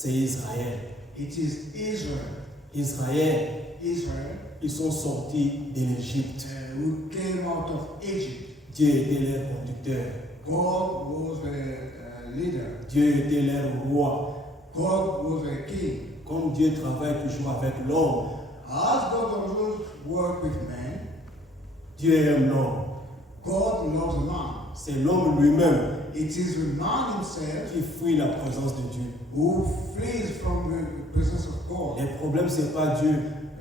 c'est Israël. It is Israel. Israël, Israel ils sont sortis de l'Égypte. who came out of Egypt. Dieu était leur conducteur. God was a leader. Dieu était leur roi. God was a king. Comme Dieu travaille toujours avec l'homme, As God always work with man, Dieu aime l'homme. God loves man. C'est l'homme lui-même It is the man himself qui fuit la présence de Dieu. who flees from the presence of God. Les problèmes, ce n'est pas Dieu.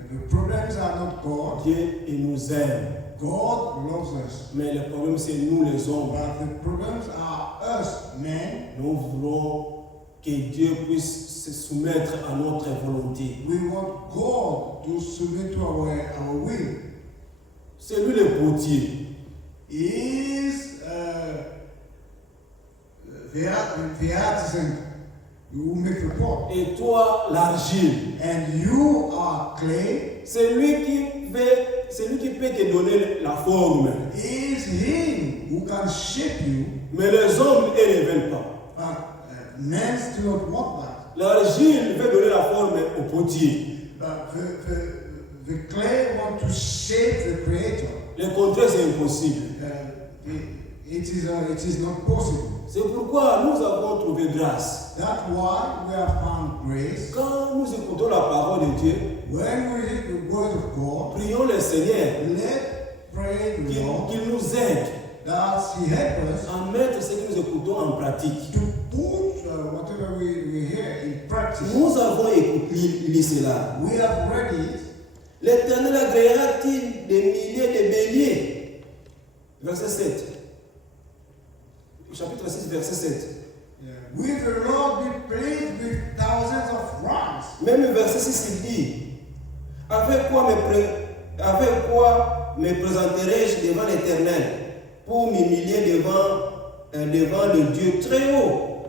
The problems are not God. Dieu, il nous aime. God loves us. Mais les problèmes, c'est nous les hommes. But the problems are us, men. Nous voulons que Dieu puisse se soumettre à notre volonté. We want God to submit to our will. C'est lui le potier. He is the artisan who makes the pot. Et toi, l'argile. And you are clay. C'est lui qui peut te donner la forme. It is him who can shape you. Mais les hommes, ils ne veulent pas. But men still don't want that. L'argile veut donner la forme au potier. But the clay want to shape the creator. Le contraire, c'est impossible. It is not possible. C'est pourquoi nous avons trouvé grâce. That's why we have found grace. Quand nous écoutons la parole de Dieu, When we read the word of God, prions le Seigneur let's pray the Lord qu'il nous aide that He help us à mettre ce que nous écoutons en pratique. to put whatever we hear in practice. Nous avons écouté cela. We have read it. L'Éternel agréera-t-il des milliers de béliers? Verset 7. Chapitre 6, verset 7. Will the Lord be pleased with thousands of rams? Même verset 6, il dit, avec quoi me présenterai-je devant l'Éternel pour m'humilier devant le Dieu très haut?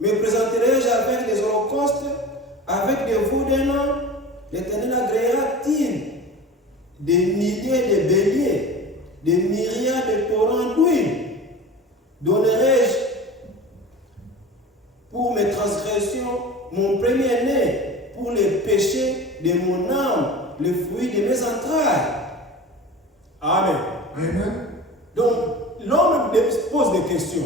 Me présenterai-je avec des holocaustes, avec des veaux d'un an? L'Éternel agréera-t-il des milliers de béliers, des myriades de torrents d'huile? Donnerai-je pour mes transgressions mon premier-né, pour les péchés de mon âme, le fruit de mes entrailles? Amen. Amen. Donc, l'homme se pose des questions.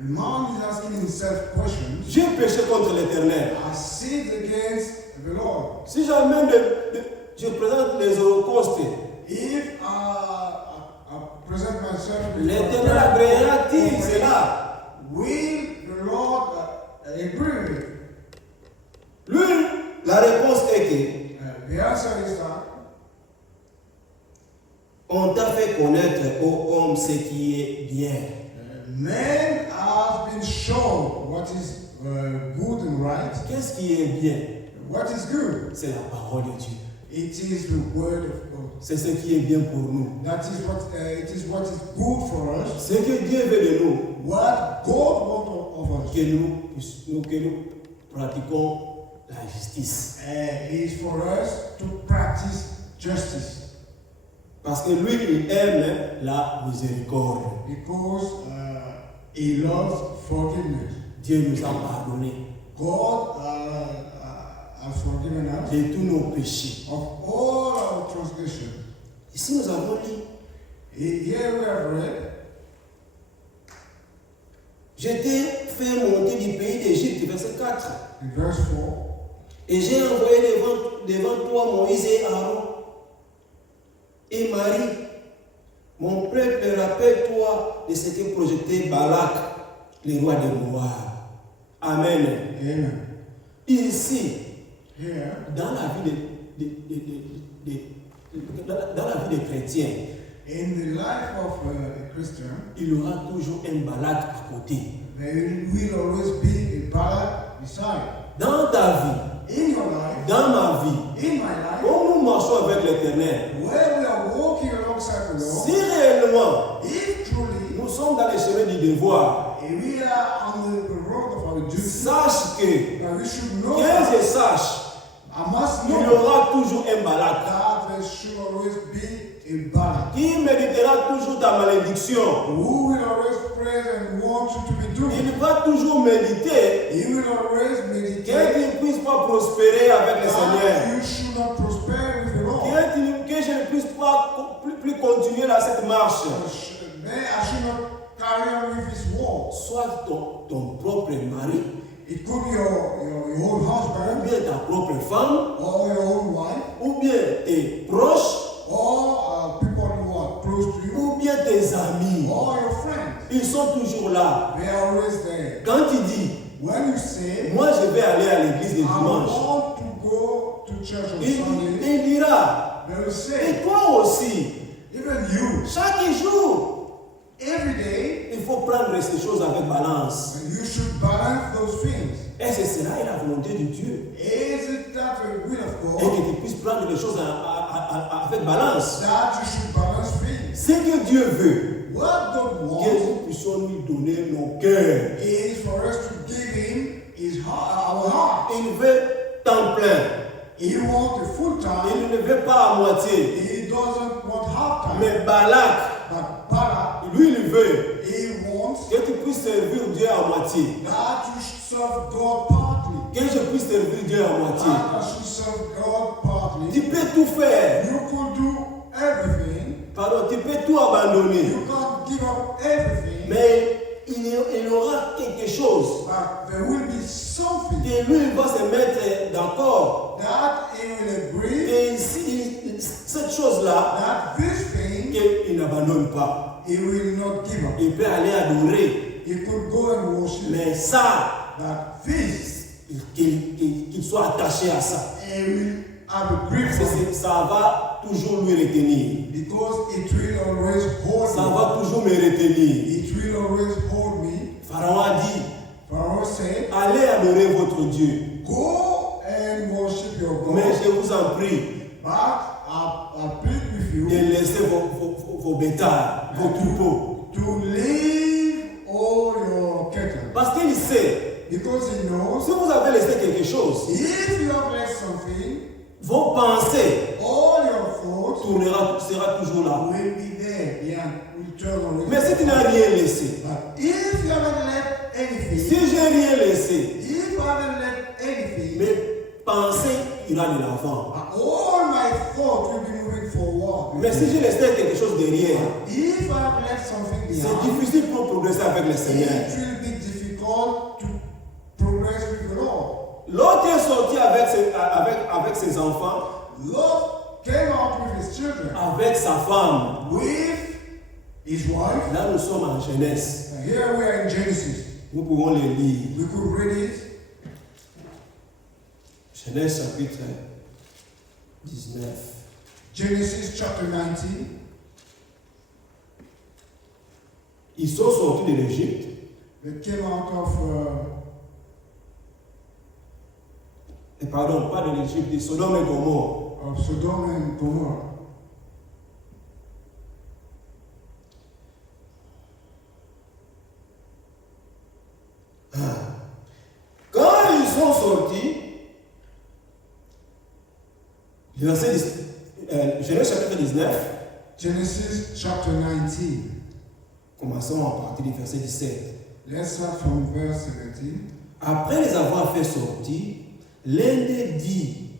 The man is asking himself questions. J'ai péché contre l'Éternel. I sinned against the Lord. Si jamais je présente les holocaustes, If I present myself before l'Éternel agréera-t-il cela? will the Lord agree with it? Lui, la réponse est que The answer is that on t'a fait connaître, ô homme, ce qui est bien. man has been shown what is good and right. Qu'est-ce qui est bien? What is good? C'est la parole de Dieu. It is the word of God. C'est ce qui est bien pour nous. That is what it is what is good for us. Ce que Dieu veut de nous, What God wants of us que nous pratiquons la justice. is for us to practice justice. Parce que lui, il aime la miséricorde. Because He loves forgiveness. Dieu nous a pardonné God has forgiven us de tous nos péchés. of all our transgressions. Ici, nous avons lu, Here we have read, je t'ai fait monter du pays d'Égypte, verset 4. in verse 4, Et j'ai envoyé devant toi Moïse et Aaron et Marie. Mon peuple, rappelle-toi de ce que projetait Balak, le roi de Moab. Amen. Amen. Ici, Here, dans la vie des chrétiens, in the life of a Christian, il y aura toujours un Balak à côté. there will always be a Balak beside. Dans ta vie, In your life, dans ma vie, in my life, quand nous marchons avec l'Éternel, where we are walking alongside the Lord, si réellement if truly nous sommes dans les chemins du devoir, we are on the road of our duty, sache que, that we should know qu'elle that se sache, I must il y know aura toujours un Balak that there should always be a Balak qui méditera toujours ta malédiction. who will always praise and wants you to be doing. Il va toujours méditer He will always meditate que tu ne puisses pas prospérer avec le Seigneur. that you should not prosper with the Lord. Que je ne puisse pas plus continuer dans cette marche. I should not carry on with his walk. Soit ton propre mari, It could be your own ou husband bien ta propre femme, or your own wife ou bien tes proches, or people who are close to you ou bien tes amis. or your friends. Ils sont toujours là. They are always there. Quand tu dis, When you say, moi je vais aller à l'église le I dimanche, want to go to church on Sunday, il dira, they will et say, toi aussi, even you, chaque jour, every day, il faut prendre ces choses avec balance. you should balance those things. Et c'est cela est la volonté de Dieu. Is it that the will of Et God que tu puisses prendre les choses avec balance. that you should balance things? Ce que Dieu veut, What God que wants nous puissions lui donner nos cœurs. is for us to give Him His heart, our heart. Il veut temps plein. He wants a full time. Il ne veut pas à moitié. He doesn't want half time. Mais Balak, But Balak, lui, il veut he wants que tu puisses servir Dieu à moitié. that you should serve God partly. Que je puisse servir Dieu à moitié. That I should serve God partly. Tu peux tout faire. You could do everything. Pardon, tu peux tout abandonner. You can't give up everything. Mais il y aura quelque chose But there will be something que lui il va se mettre d'accord. that He will agree Et ici, cette chose-là, that this thing qu'il n'abandonne pas. He will not give up. Il peut aller adorer. He could go and worship. Mais ça, That this qu'il soit attaché à ça. He will have a grip Parce on que it. ça va toujours lui retenir. Because it will always hold Ça me. va toujours me retenir. It will always hold me. Pharaon a dit, Pharaoh said, allez adorer votre Dieu. go and worship your God. Mais je vous en prie But I plead with de you laisser vos bétails, vos troupeaux. to leave all your cattle. Parce qu'il sait, Because he knows si vous avez laissé quelque chose, if you have left something, vos pensées all your thoughts sera toujours là. will be there. Yeah, will turn on Mais si tu n'as rien laissé, But if you haven't left anything, si j'ai rien laissé, if you haven't left anything, mes pensées iront de l'avant. all my thoughts will be moving forward. Mais si j'ai laissé quelque chose derrière, If I have left something c'est behind, difficile pour progresser avec le Seigneur. it will be difficult to progress with the Lord. L'autre est sorti avec ses enfants, Lot came out with his children, avec sa femme. with his wife. Là, nous sommes en Genèse. And here we are in Genesis. Nous pouvons les lire. We could read it. Genèse chapitre 19. Genesis chapter 19. Ils sont sortis de l'Égypte. They came out of Pardon, pas de l'Égypte, de Sodome et Gomorrhe. Sodom and Gomorrah. Quand ils sont sortis, verset 10, Genèse chapitre 19, Genesis chapter 19. commençons à partir du verset 17. Let's start from verse 17. Après les avoir fait sortir, l'un d'eux dit,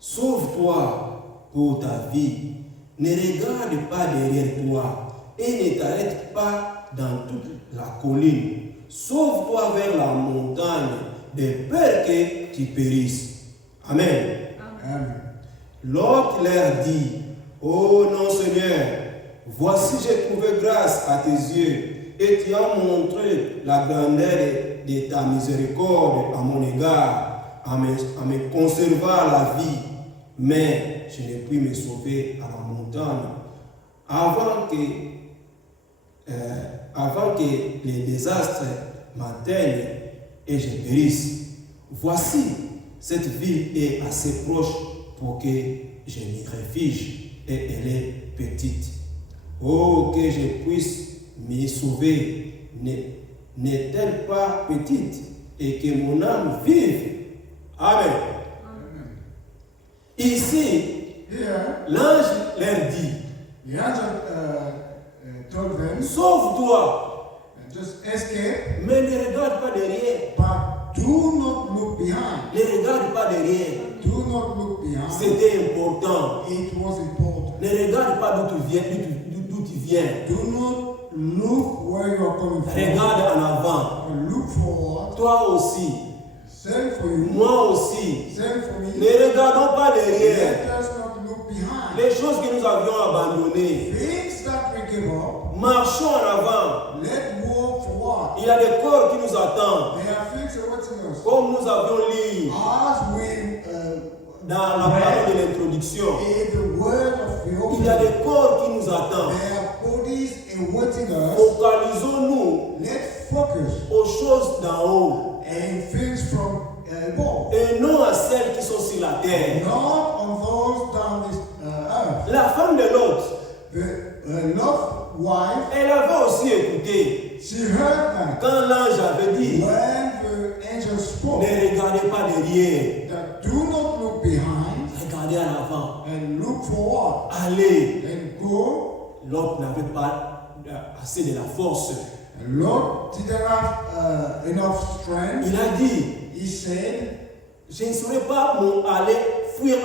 sauve-toi pour ta vie, ne regarde pas derrière toi et ne t'arrête pas dans toute la colline. Sauve-toi vers la montagne, de peur que tu périsses. Amen. Amen. L'autre leur dit, ô non Seigneur, voici j'ai trouvé grâce à tes yeux et tu as montré la grandeur de ta miséricorde à mon égard, en me conservant la vie, mais je n'ai pu me sauver à la montagne avant que les désastres m'atteignent et je périsse. Voici, cette ville est assez proche pour que je m'y réfugie et elle est petite. Oh, que je puisse m'y sauver, n'est-elle pas petite et que mon âme vive? Amen. Ici, Here, l'ange leur dit, the angel told them, sauve-toi just escape, Mais ne regarde pas derrière. but do not look behind. Ne regarde pas derrière. Do not look behind. C'était important. It was important. Ne regarde pas d'où tu viens. D'où tu viens. Do not look where you are coming from. Regarde en avant. And look forward. Toi aussi. Same for you. Moi aussi. Same for me. Ne regardons pas derrière. Let us not look behind. Les choses que nous avions abandonnées. Things that we give up, Marchons en avant. let walk forward. Il y a des corps qui nous attendent. They are things awaiting us. Comme nous avions lu As we dans la parole de l'introduction. in the word of the Il y a opening, des corps qui nous attendent. there are bodies awaiting us. Focalisons-nous Let's focus aux choses d'en haut on things from above, et non à celles qui sont sur la terre. not on those down this earth. La femme de l'autre, The loved wife, elle avait aussi écouté she heard that quand l'ange avait dit when the angel spoke, ne regardez pas derrière, that do not look behind regardez en avant. and look forward Allez, and go. l'autre n'avait pas assez de la force. And Lord didn't have enough strength. Il a dit He said, je ne saurais pas aller fuir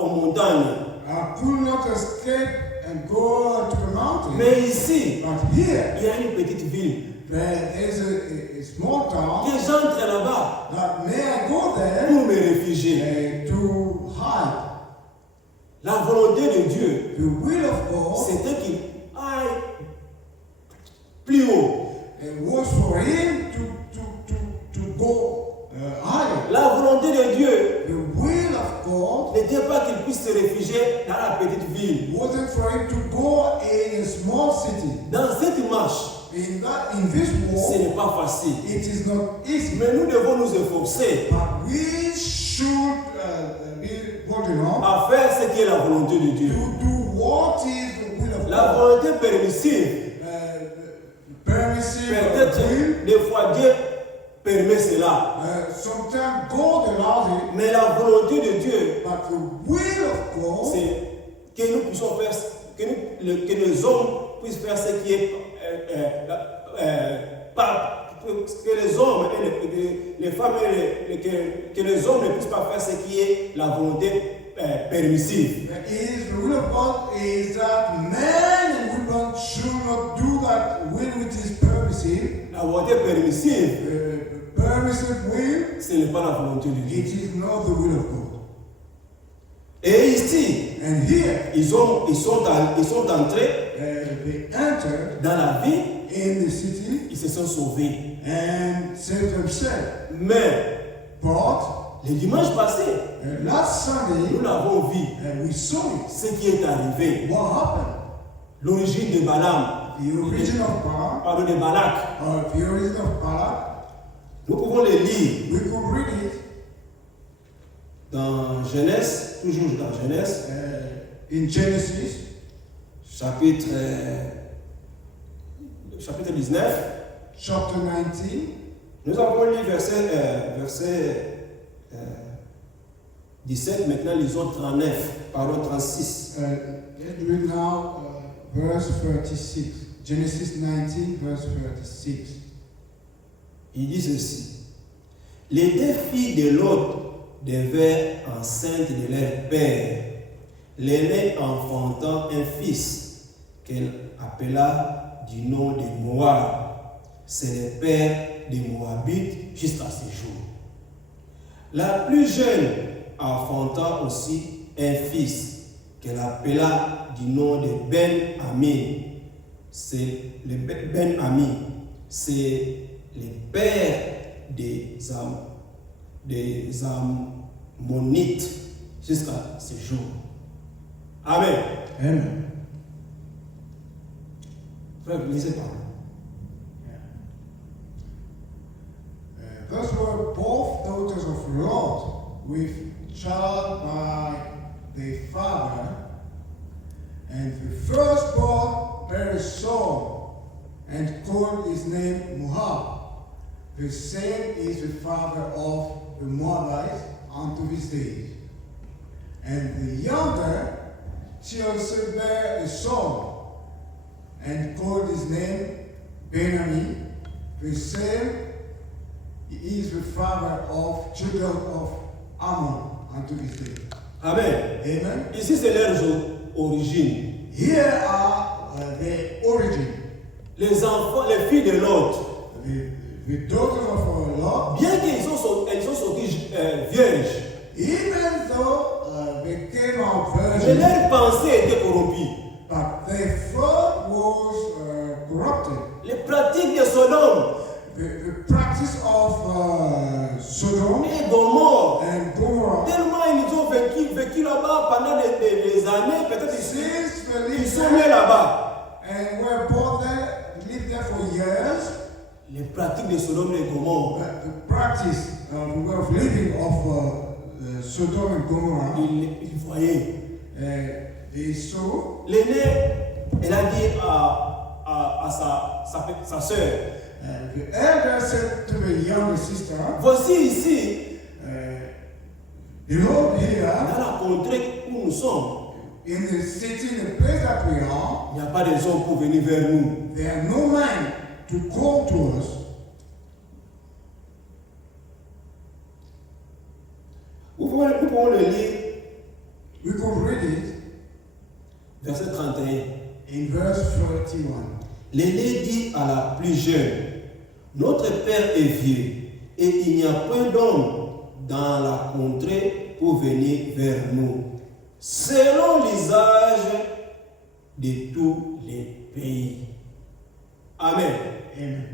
aux montagnes. I could not escape and go to the mountain. Mais ici, But here, il y a une petite ville. there is a small town Que j'entre là-bas that may I go there pour me réfugier. to hide. La volonté de Dieu, The will of God, c'était qu'il aille plus haut. it was for him to go higher. La volonté de Dieu The will of God n'était pas qu'il puisse se réfugier dans la petite ville. wasn't for him to go in a small city. Dans cette marche, In this ce war, n'est pas facile. it is not easy. Mais nous devons nous efforcer But we should be bold enough à faire ce qui est la volonté de Dieu. to do what is the will of La God. volonté permissive, Permissive peut-être will. des fois Dieu permet cela. Sometimes God allows it, Mais la volonté de Dieu, but the will of God, c'est que nous puissions faire, que les hommes puissent faire ce qui est que les hommes et les femmes que les hommes ne puissent pas faire ce qui est la volonté permissive. the will of God is that man and woman should not do that will which is permissive. La volonté permissive, Permissive will, ce n'est pas la volonté de Dieu. it is not the will of God. Et ici, And here, ils sont entrés they entered dans la vie, in the city ils se sont sauvés. and saved themselves. Mais But le dimanche passé, last Sunday, nous l'avons vu, we saw it. ce qui est arrivé. What happened? L'origine de Balaam, The origin of Balak, pardon, de Balak. the origin of Balak, Nous pouvons le lire we could read it dans Genèse, toujours dans Genèse, in Genesis, chapitre 19. chapter 19. Nous avons lu verset 17, maintenant lisons 36. Let's read now verse 36. Genesis 19, verse 36. Il dit ceci. Les deux filles de Lot devinrent enceintes de leur père, l'aînée enfantant un fils qu'elle appela du nom de Moab. C'est le père des Moabites jusqu'à ce jour. La plus jeune enfanta aussi un fils qu'elle appela du nom de Ben-Ami. C'est le Ben-Ami. C'est le père des Ammonites jusqu'à ce jour. Amen. Amen. Frère, lisez par là. Those were both daughters of Lot, with child by their father, and the firstborn bare a son, and called his name Moab. The same is the father of the Moabites unto this day. And the younger, she also bare a son, and called his name Benami, the same is the father of children of Ammon unto this day. Amen. Amen. Ici, c'est leur origine. Here are the origin. Les enfants, les filles de Lot, The daughters of our Lord, bien qu'elles sont sorties vierges, even though they came out mais virgin, leur pensée était corrompue. but their thought was corrupted. Les pratiques de Sodome The practice of Sodom et Gomorrhe, and Gomorrah, tellement ils ont vécu là-bas pendant des années, peut-être since they ils lived sont nés there là-bas. and were born there, lived there for years, Les pratiques de Sodome et Gomorre, the practice, the way of living of Sodom and Gomorrah, ils voyaient. they saw. L'aîné, elle a dit à sa sœur, The elder said to the younger sister, voici ici, behold here, dans la contrée où nous sommes, in the city, in the place that we are, il n'y a pas de hommes pour venir vers nous. there are no man to come to us. Nous pouvons le lire, We could read it verset 31. in verse 31. L'aîné dit à la plus jeune, notre père est vieux, et il n'y a point d'homme dans la contrée pour venir vers nous, selon l'usage de tous les pays. Amen. Amen.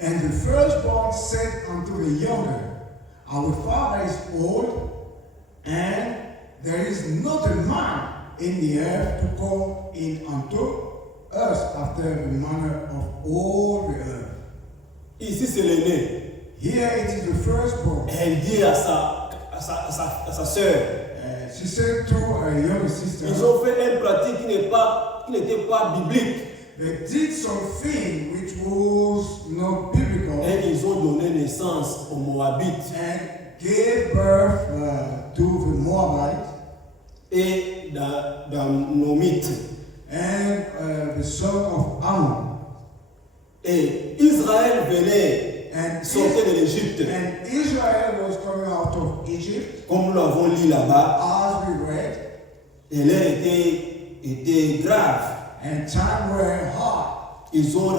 And the firstborn said unto the younger, our father is old, and there is not a man in the earth to come in unto us after the manner of all the earth. Ici, c'est l'aîné. Here it is the firstborn. Elle dit à sa sœur, She said to her younger sister, ils ont fait une pratique qui n'était pas biblique. they did something which was not biblical Et ils ont donné naissance aux Moabites and gave birth to the Moabites et d'Amonites. and the son of Ammon. Et Israël venait And sortir de l'Égypte, And Israel was coming out of Egypt, comme nous l'avons lu là-bas. as we read, Et l'heure était grave. and times were hard. Ils ont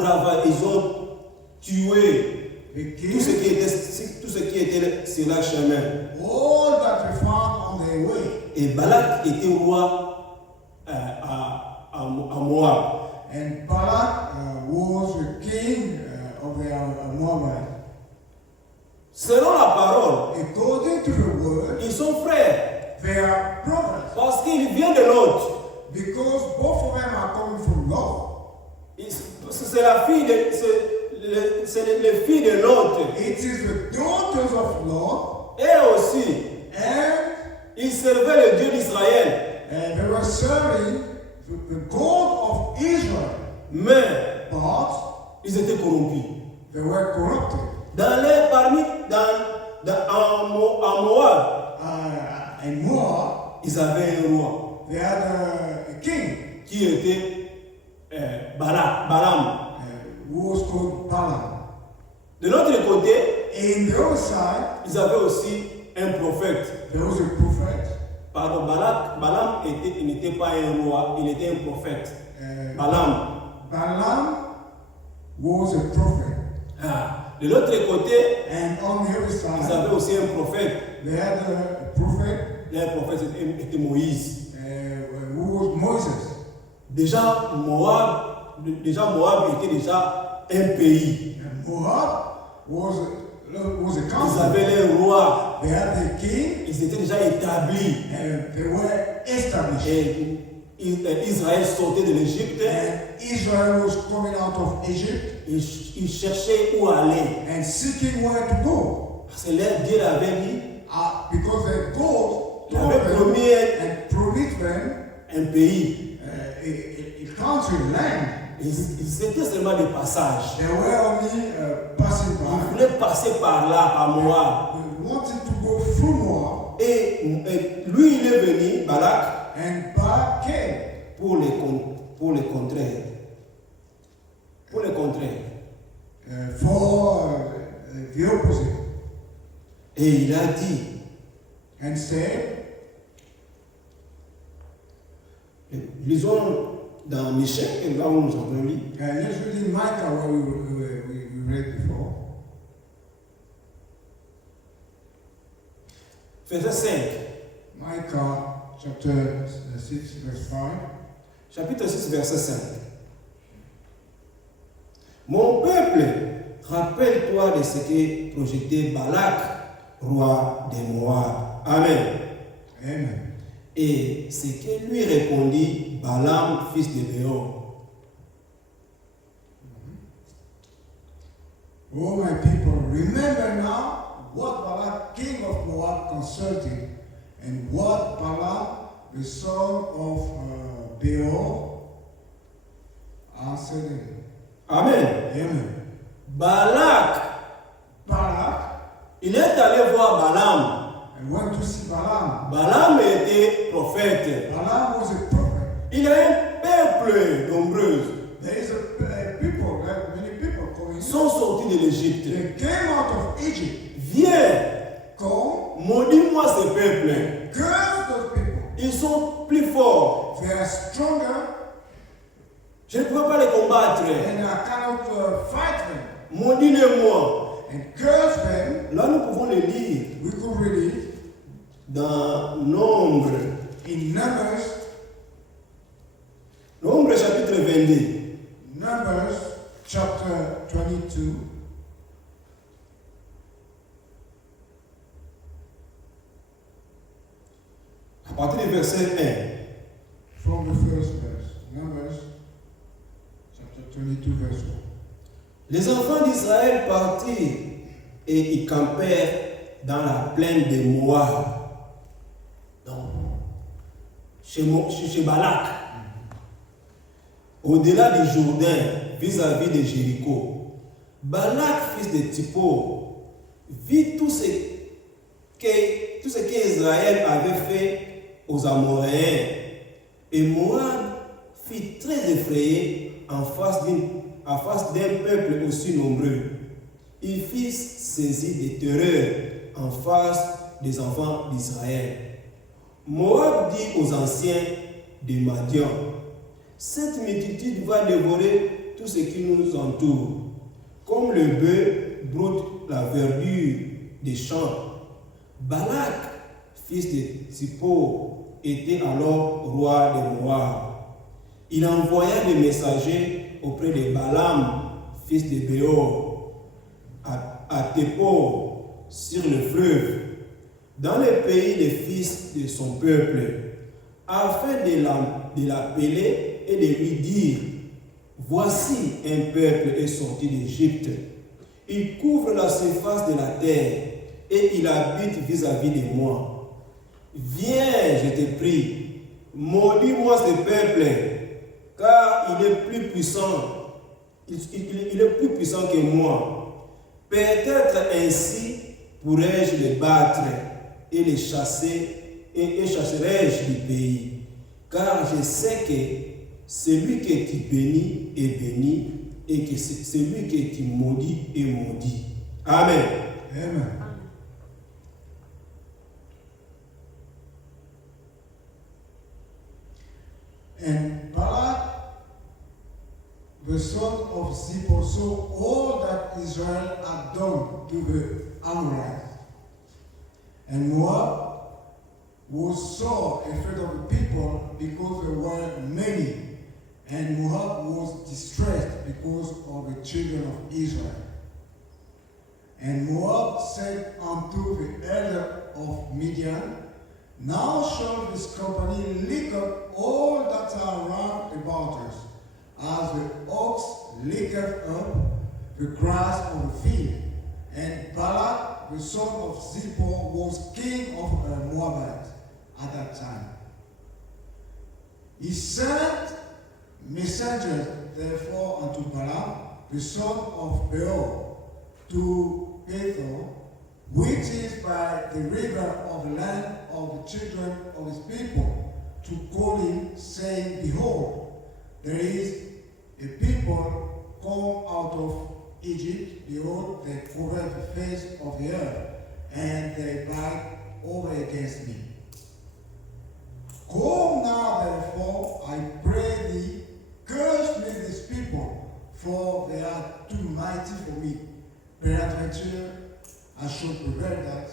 tué The tout ce king, qui était sur leur chemin. all that we found on their way. Et Balak était roi à Moab. And Balak was the king of the Moabite. Selon la parole, According to the word, ils sont frères. they are brothers, Parce qu'il vient de l'autre. because both of them are coming from God. C'est la fille c'est les filles de l'autre. It is the daughters of Lord, Et aussi, and ils servaient le Dieu d'Israël. they were serving the God of Israel, Mais but ils étaient corrompus. they were corrupted. À Moab, And Moab, ils avaient un roi they had a king qui était Balaam. who was called Balaam. De l'autre côté, In the other side, ils avaient aussi un prophète. there was a prophet. Pardon, Balaam il n'était pas un roi, il était un prophète. Balaam. Balaam was a prophet. De l'autre côté, And on the other ils side, avaient aussi un prophète. they had a prophet Le prophète était Moïse. who was Moses. Déjà Moab était déjà un pays. And Moab was a Ils country. avaient le roi. They had the king, Ils étaient déjà établis. and they were established. Et Israël sortait de l'Égypte. And Israel was coming out of Egypt Ils cherchaient où aller. and seeking where to go. Parce que leur Dieu avait dit, Because their God il told avait them promis and promised them un pays. a country, land. Ils étaient seulement de passage. They were only passing Ils by. voulaient passer par là, par Moab. They wanted to go through Moab, Et lui, il est venu, Balak, and Balak came pour les contrer. pour le contraire. For the opposite. Et il a dit, And said, lisons dans Michel, là où nous avons lu, let's read in Micah where we read before. verset 5. Micah chapter 6 verse 5. Chapitre 6, verset 5. Mon peuple, rappelle-toi de ce que projetait Balak, roi des Moab. Amen. Amen. Et ce que lui répondit Balaam, fils de Béor. Oh my people, remember now what Balak, king of Moab, consulted, and what Balaam, the son of Beor, answered him. Amen. Amen. Balak, il est allé voir Balaam. and went to see Balaam. Balaam était prophète. Balaam was a prophet. Il a un peuple nombreux. There is a people, like many people coming. Ils sont sortis de l'Égypte. They came out of Egypt. Viens, Come, maudis-moi ce peuple. curse those people. Ils sont plus forts. They are stronger, Je ne peux pas les combattre. and I cannot fight them. Maudis-les-moi. And curse them. Là, nous pouvons le lire We could read it dans Nombre. in Nombre chapitre 22. Numbers chapter 22. À partir du verset 1. From the first verse. Numbers chapter 22 verse 1. Les enfants d'Israël partirent et y campèrent dans la plaine de Moab. Donc, chez Balak. Au-delà du Jourdain, vis-à-vis de Jéricho. Balak, fils de Tippo, vit tout ce qu'Israël avait fait aux Amoréens. Et Moab fut très effrayé en face d'un peuple aussi nombreux. Il fut saisi de terreur en face des enfants d'Israël. Moab dit aux anciens de Madian, cette multitude va dévorer tout ce qui nous entoure, comme le bœuf broute la verdure des champs. Balak, fils de Zippor, était alors roi de Moab. Il envoya des messagers auprès de Balaam, fils de Béor, à Tépor, sur le fleuve, dans le pays des fils de son peuple, afin de l'appeler et de lui dire, voici un peuple est sorti d'Égypte. Il couvre la surface de la terre et il habite vis-à-vis de moi. Viens, je te prie, maudis-moi ce peuple, car il est plus puissant. Il est plus puissant que moi. Peut-être ainsi pourrais-je les battre et les chasser et chasserai-je du pays. Car je sais que celui que tu bénis est béni et que celui que tu maudis est maudit. Amen. Amen. And Balak, the son of Zippor, saw all that Israel had done to the Amorites. And Moab was so afraid of the people because there were many, and Moab was distressed because of the children of Israel. And Moab said unto the elder of Midian, now shall this company lick up all that are round about us, as the ox licketh up the grass of the field. And Balak, the son of Zippor, was king of Moabite at that time. He sent messengers therefore unto Balaam, the son of Beor, to Pethor, which is by the river of the land of the children of his people, to call him, saying, behold, there is a people come out of Egypt, behold, they covered the face of the earth, and they bite over against me. Go now, therefore, I pray thee, curse me these people, for they are too mighty for me. Peradventure, I shall prevail that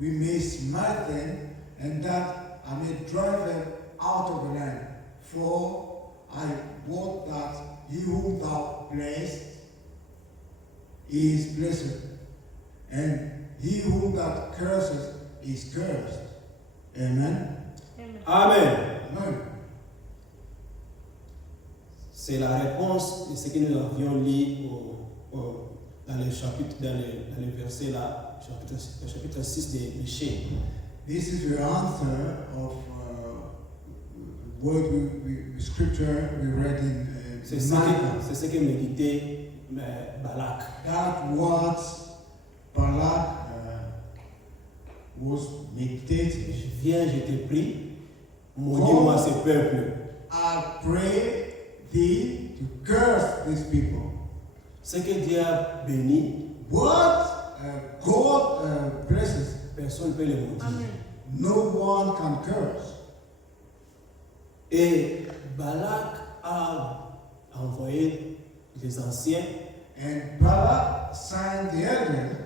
we may smite them, and that I may drive them out of the land. For I wot that he whom thou blessed is blessed, and he whom thou cursest is cursed. Amen. Amen. Amen. C'est la réponse de ce que nous avions lu dans le chapitre, dans le verset là, chapitre 6 de Michée. This is the answer of what scripture we read in C'est Micah. ce que méditait Balak. That what Balak was meditating. Je viens, je te prie, maudis-moi ce peuple. I pray thee to curse these people. Ce que Dieu a béni, What God blesses, personne ne peut le maudire. no one can curse. Et Balak a envoyé les anciens And Balak signed the elders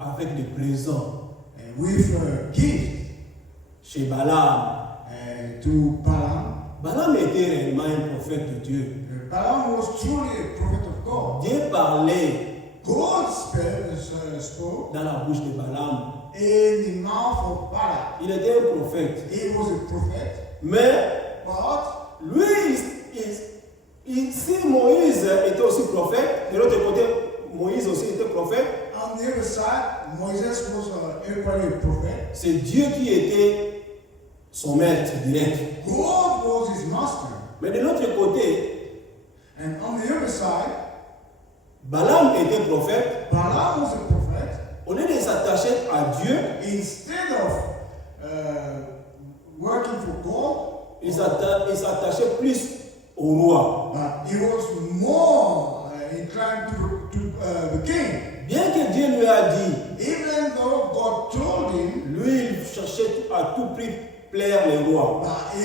avec des présents with gifts chez Balaam. to Balaam. Balaam était réellement un prophète de Dieu. Balaam was truly a prophet of God. Dieu parlait God spoke dans la bouche de Balaam. in the mouth of Balak. Il était un prophète. He was a prophet, Mais but lui, si Moïse était aussi prophète, de l'autre côté, Moïse aussi était prophète, on the other side, Moses was equally a prophet. c'est Dieu qui était son maître direct. God was his master. Mais de l'autre côté, And on the other side, Balaam était prophète. Balaam was a prophet. Au lieu de s'attacher à Dieu, Instead of working for God, il s'attachait plus au roi. but he was more inclined to the king. Bien que Dieu lui a dit, Even though God told him, lui, il cherchait à tout prix plaire les rois. but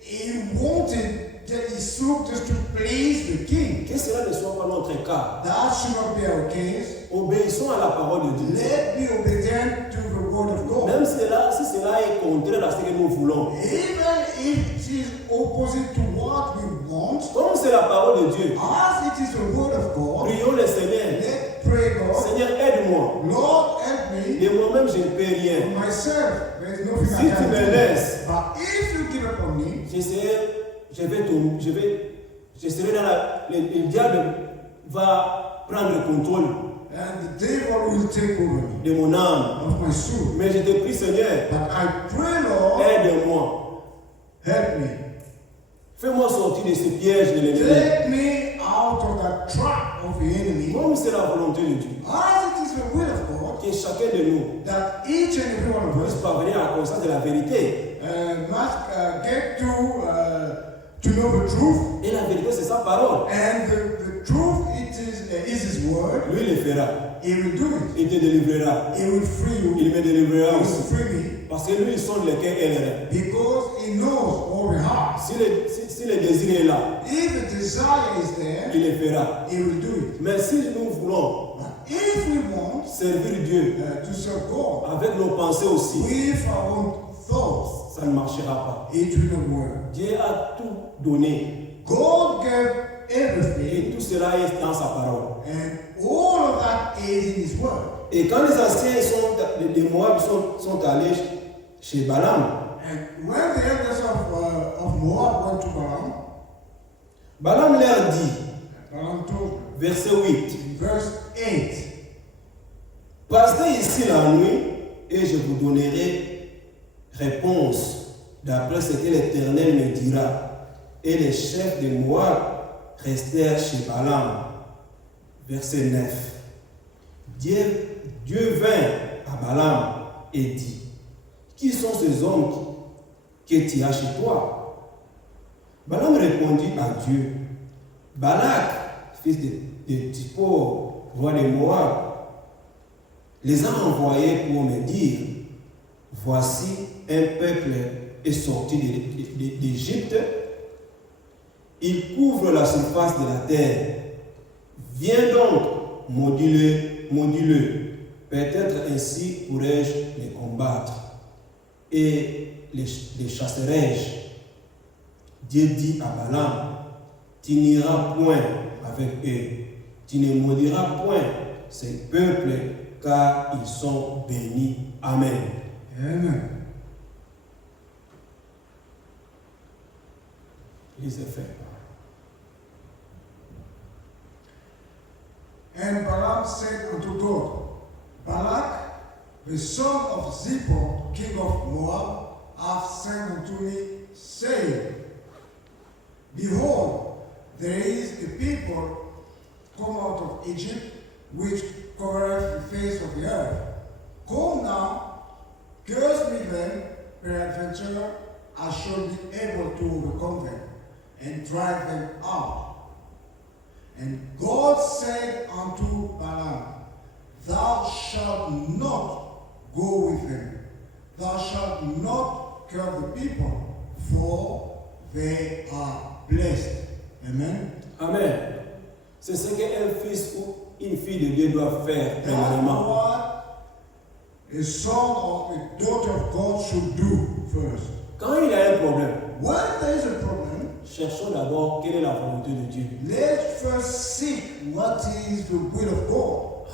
he wanted, he sought just to please the king. Que cela ne soit pas notre cas. That should not be our case. Obéissons à la parole de Dieu. Let be obedient to the word of God. Même si cela est contraire à ce que nous voulons. Even if it is opposite to what we want, Comme c'est la parole de Dieu, as it is the word of God, prions le Seigneur. let's pray God. Seigneur, aide-moi. Lord, help me. De moi-même, je ne peux rien. For myself, there is nothing Si I tu can me do. laisses, But if you give up on me, je serai dans le diable va prendre le contrôle and the devil will take over me, de mon âme. of my soul. Mais je te prie, Seigneur, But I pray, Lord, aide-moi. help me. Fais-moi sortir de ce piège de l'ennemi. Take me out of that trap of the enemy. Comme c'est la volonté de Dieu, As it is the will of God, que chacun de nous that each and every one of puisse us parvenir à la connaissance de la vérité. must get to know the truth. Et la vérité, c'est sa parole. And the truth is his word. Lui, il le fera. He will do it. Il te délivrera. He will free you. Il me délivrera He will aussi. free me. Parce que lui, il sonde les cœurs et les reins. Because he knows all the hearts. Si le désir est là, If the desire is there, il le fera. he will do it. Mais si nous voulons But if we want servir Dieu to serve God avec nos pensées aussi, with our own thoughts, ça ne marchera pas. it will not work. Dieu a tout donné. God gave everything, Et tout cela est dans sa parole. and all of that is in his word. Et quand les anciens des Moab sont allés chez Balaam, And when the elders of Moab went to Balaam, Balaam leur dit, Balaam told them, verset 8, in verse 8, Passez ici la nuit et je vous donnerai réponse d'après ce que l'Éternel me dira. Et les chefs de Moab restèrent chez Balaam. Verset 9. Dieu vint à Balaam et dit, qui sont ces hommes que tu as chez toi? Balaam répondit à Dieu, Balak, fils de Zippor, roi de Moab, les a envoyés pour me dire, voici un peuple est sorti d'Égypte, il couvre la surface de la terre. Viens donc, maudis-le. Peut-être ainsi pourrais-je les combattre et les chasserai-je. Dieu dit à Balaam, tu n'iras point avec eux, tu ne maudiras point ces peuples, car ils sont bénis. Amen. Amen. Les effets. And Balaam said unto God, Balak, the son of Zippor, king of Moab, hath sent unto me, saying, Behold, there is a people come out of Egypt, which covereth the face of the earth. Come now, curse me then, peradventure I shall be able to overcome them, and drive them out. And God said unto Balaam, Thou shalt not go with them. Thou shalt not curse the people, for they are blessed. Amen. Amen. C'est ce qu'un fils ou une fille de Dieu doit faire That's premièrement. what a son or a daughter of God should do first. Quand il y a un problème, When there is a problem, cherchons d'abord quelle est la volonté de Dieu. let's first seek what is the will of God.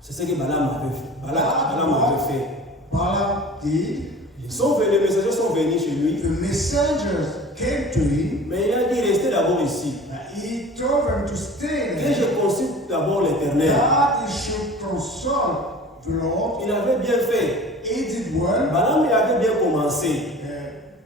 C'est ce que Balaam avait fait. Balaam avait fait. Balaam did. Les messagers sont venus chez lui, The messengers came to him. mais il a dit restez d'abord ici. He told them to stay Que there. je consulte d'abord l'Éternel. That he should consult the Lord. Il avait bien fait. He did well. Balaam il avait bien commencé.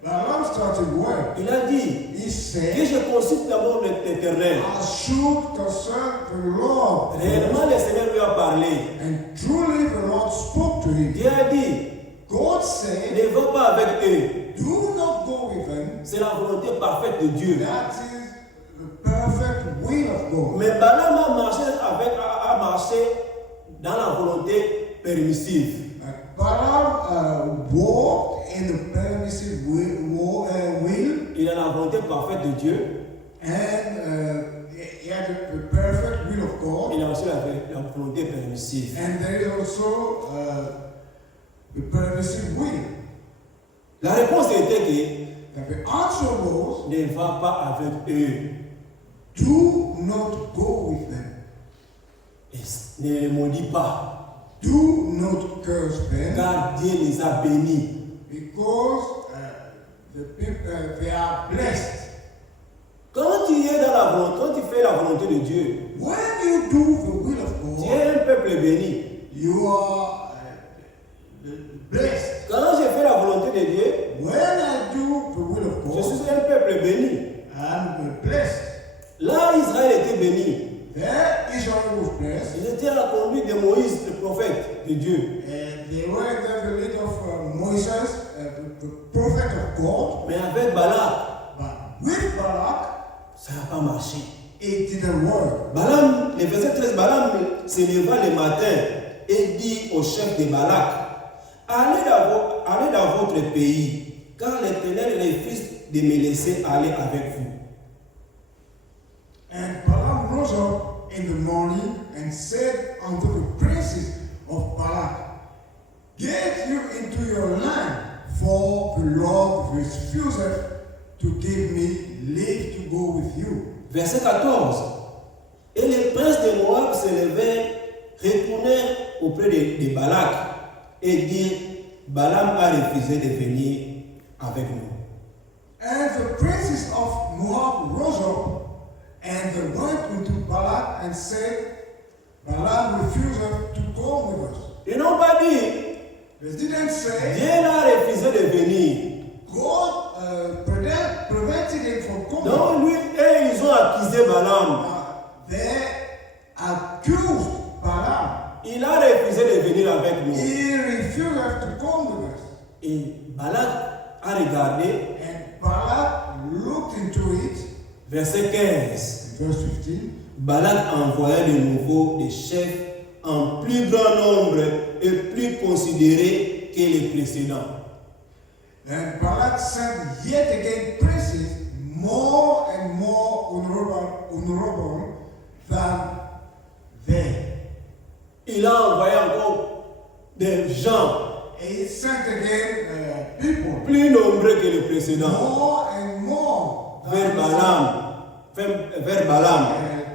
Balaam started well. Il a dit He que said, je consulte d'abord l'Éternel. I should consult the Lord. Réellement, le Seigneur lui a parlé. And truly the Lord spoke to him. Dieu a dit God said, ne va pas avec eux. do not go with them. C'est la volonté parfaite de Dieu. That is the perfect will of God. Mais Balaam a marché dans la volonté permissive. Balaam walked in the permissive will. Il a la volonté parfaite de Dieu. And he had the perfect will of God. Il a aussi la volonté permissive. And there is also the permissive will. La réponse était That the answer was, que ne va pas avec eux. do not go with them. Et ne les maudis pas. Do not curse them, Car Dieu les a bénis. because the people they are blessed. Quand tu es dans la volonté, quand tu fais la volonté de Dieu, When you do the will of tu God, es un peuple béni. you are blessed. Quand je fais la volonté de Dieu, When I do the will of je God, suis un peuple béni. I'm blessed. Là, Israël était béni. There Israel was blessed, Ils étaient à la conduite de Moïse, le prophète de Dieu. and they were under the lead of Moses, the prophet of God. Mais avec Balak, But with Balak, ça n'a pas marché. it didn't work. Balaam, le verset 13, Balaam se leva le matin et dit au chef de Balak, allez dans votre pays, car l'Éternel refuse de me laisser aller avec vous. And Balaam rose up in the morning and said unto the princes of Balak, Get you into your land, for the Lord refuseth to give me leave to go with you. Verset 14. Et les princes de Moab se levèrent, retournèrent auprès de Balak et dirent, Balaam a refusé de venir avec nous. And the princes of Moab rose up, and they went into Balak and said, Balaam refuseth to go with us. Ils n'ont pas dit, They didn't say, Dieu l'a refusé de venir. God prevented him from coming. Donc lui, et ils ont accusé Balaam. They accused Balaam. Il a refusé de venir avec nous. He refused to come with us. Et Balak a regardé, And Balak looked into it, verset 15. verse 15. Balak envoya de nouveau des chefs en plus grand nombre et plus considérés que les précédents. And Balak sent yet again princes more and more honorable than they. Il a envoyé encore des gens He sent again people plus nombreux que les précédents more and more vers than Balaam.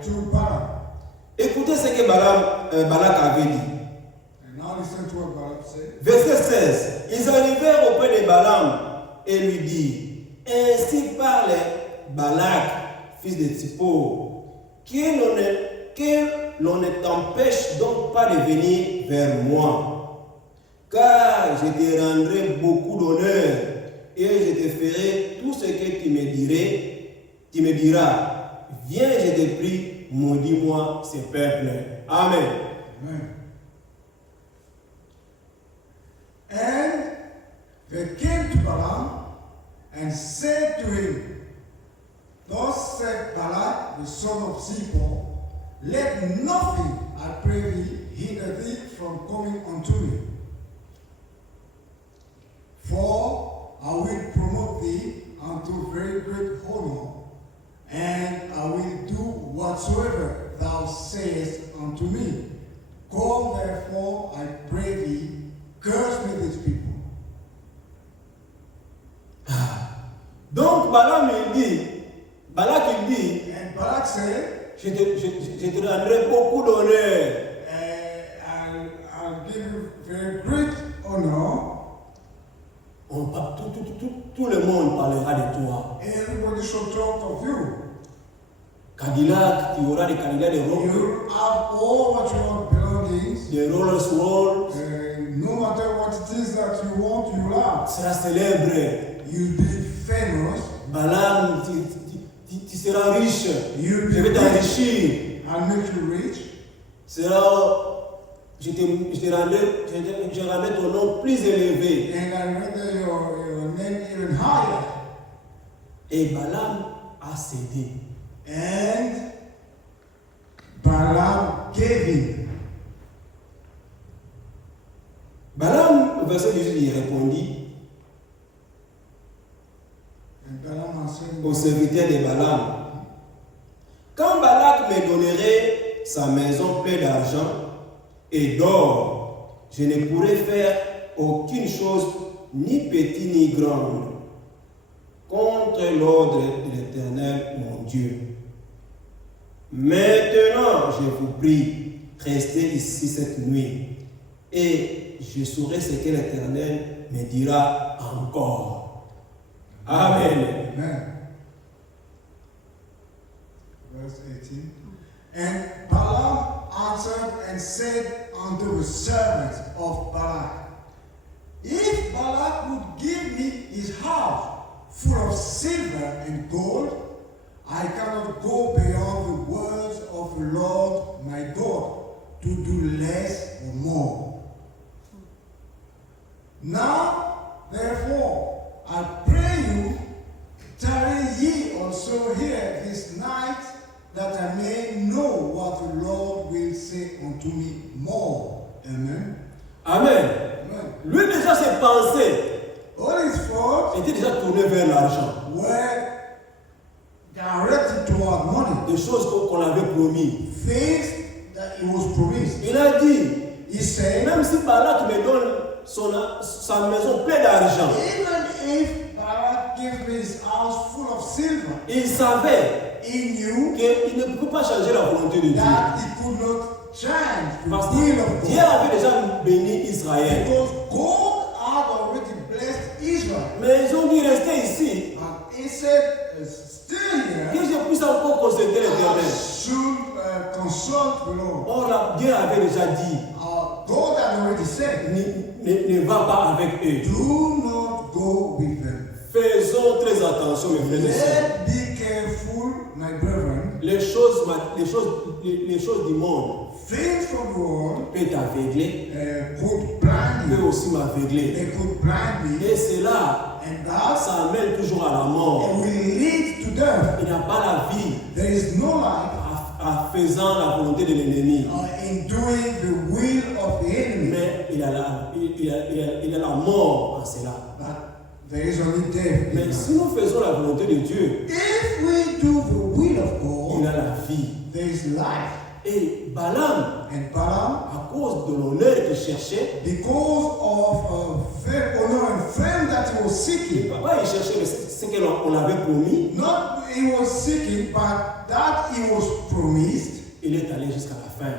to Balaam. Écoutez ce que Balak avait dit. And now listen to what Balaam said. Verset 16. Ils arrivèrent auprès de Balaam et lui dirent: Ainsi parle Balak, fils de Zippor, que l'on ne t'empêche donc pas de venir vers moi, car je te rendrai beaucoup d'honneur et je te ferai tout ce que tu me diras. Viens, je te prie, maudis-moi ce peuple. Amen. Amen. And they came to Balaam and said to him, Thus said Balak, the son of Zippor, let nothing, I pray thee, hinder thee from coming unto me. For I will promote thee unto very great honor, and I will do whatsoever thou sayest unto me. Come therefore, I pray thee, curse me these people. Donc Balak il dit, And Balak said, je te rendrai beaucoup d'honneur. I'll give you very great honor. Tout le monde parlera de toi. Everybody shall talk of you. Cadillac, tu auras des Cadillac de Rolls, You have all what you want belongings. des Rolls, No matter what it is that you want, you will have. sera célèbre. You'll be famous. Balaam, tu seras riche. You'll Je be vais rich. t'enrichir. I'll make you rich. Je rendrai ton nom plus élevé. And I'll render your name even higher. Et Balaam a cédé. And Balaam gave in. Balaam, verset 18, il répondit And Balaam answered, au serviteur de Balaam: Quand Balak me donnerait sa maison pleine d'argent et d'or, je ne pourrais faire aucune chose, ni petite ni grande, contre l'ordre de l'Éternel, mon Dieu. Maintenant, je vous prie, restez ici cette nuit, et je saurai ce que l'Éternel me dira encore. Amen. Amen. Verse 18. And Balaam answered and said unto the servants of Balak, If Balak would give me his house full of silver and gold, I cannot go beyond the words of the Lord my God to do less or more. Now, therefore, I pray you, tarry ye also here this night, that I may know what the Lord will say unto me more. Amen. Amen. Amen. Lui déjà ses pensées All his thoughts étaient déjà tournées vers l'argent. were directed toward money, Des choses qu'on avait promis. things that he was promised. Il a dit, He said, même si Balak me donne sa maison pleine d'argent, even if Balak gave me his house full of silver, il savait he knew qu'il ne pouvait pas changer la volonté de Dieu. that he could not change the Parce will que of Dieu God. avait déjà béni Israël. Because God had already blessed Israel. Mais ils ont dit rester ici, And he said, stay que here, je puisse encore consulter I l'Éternel. should consult the Lord. Or là, Dieu avait déjà dit, God had already said, ne va pas avec eux. do not go with them. Faisons très attention, mes frères et sœurs. Let be careful, my brethren. Les choses du monde Things from the world peuvent t'aveugler, could blind peuvent you. aussi m'aveugler. They could blind me. Et cela, And that ça amène toujours à la mort. will lead to death. Il n'y a pas la vie There is no life en faisant la volonté de l'ennemi. in doing the will of the enemy. Mais il a la mort en cela. But there is only death. Mais si nous faisons la volonté de Dieu, If we do the will of il God, a la vie. there is life. Et Balaam, And Balaam, à cause de l'honneur qu'il cherchait, because of honor and fame that he was seeking, papa il cherchait ce qu'on avait promis, not he was seeking, but that he was promised, il est allé jusqu'à la fin.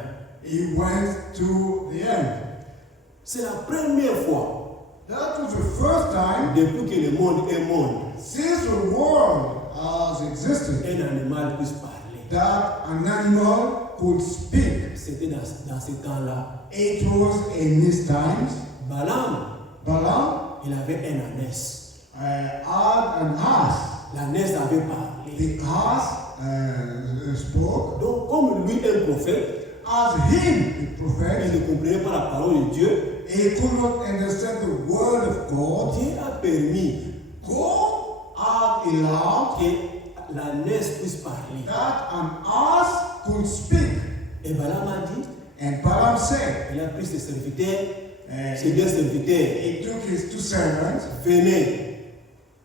he went to the end. C'est la première fois That was the first time depuis que le monde est monde, since the world has existed un animal puisse parler. that an animal could speak. C'était dans ce temps-là. It was in these times. Balaam, Balaam il avait un ânesse. had an ass. L'ânesse avait parlé. The ass spoke. Donc, comme lui, un prophète, As him, the il prophet, ne comprenait pas la parole de Dieu. he could not understand the word of God. Dieu a permis God had allowed que l'ânesse puisse parler. that an ass could speak. Et Balaam a dit, And Balaam said, il a pris ses serviteurs, uh, ses deux serviteurs, he took his two servants, venez,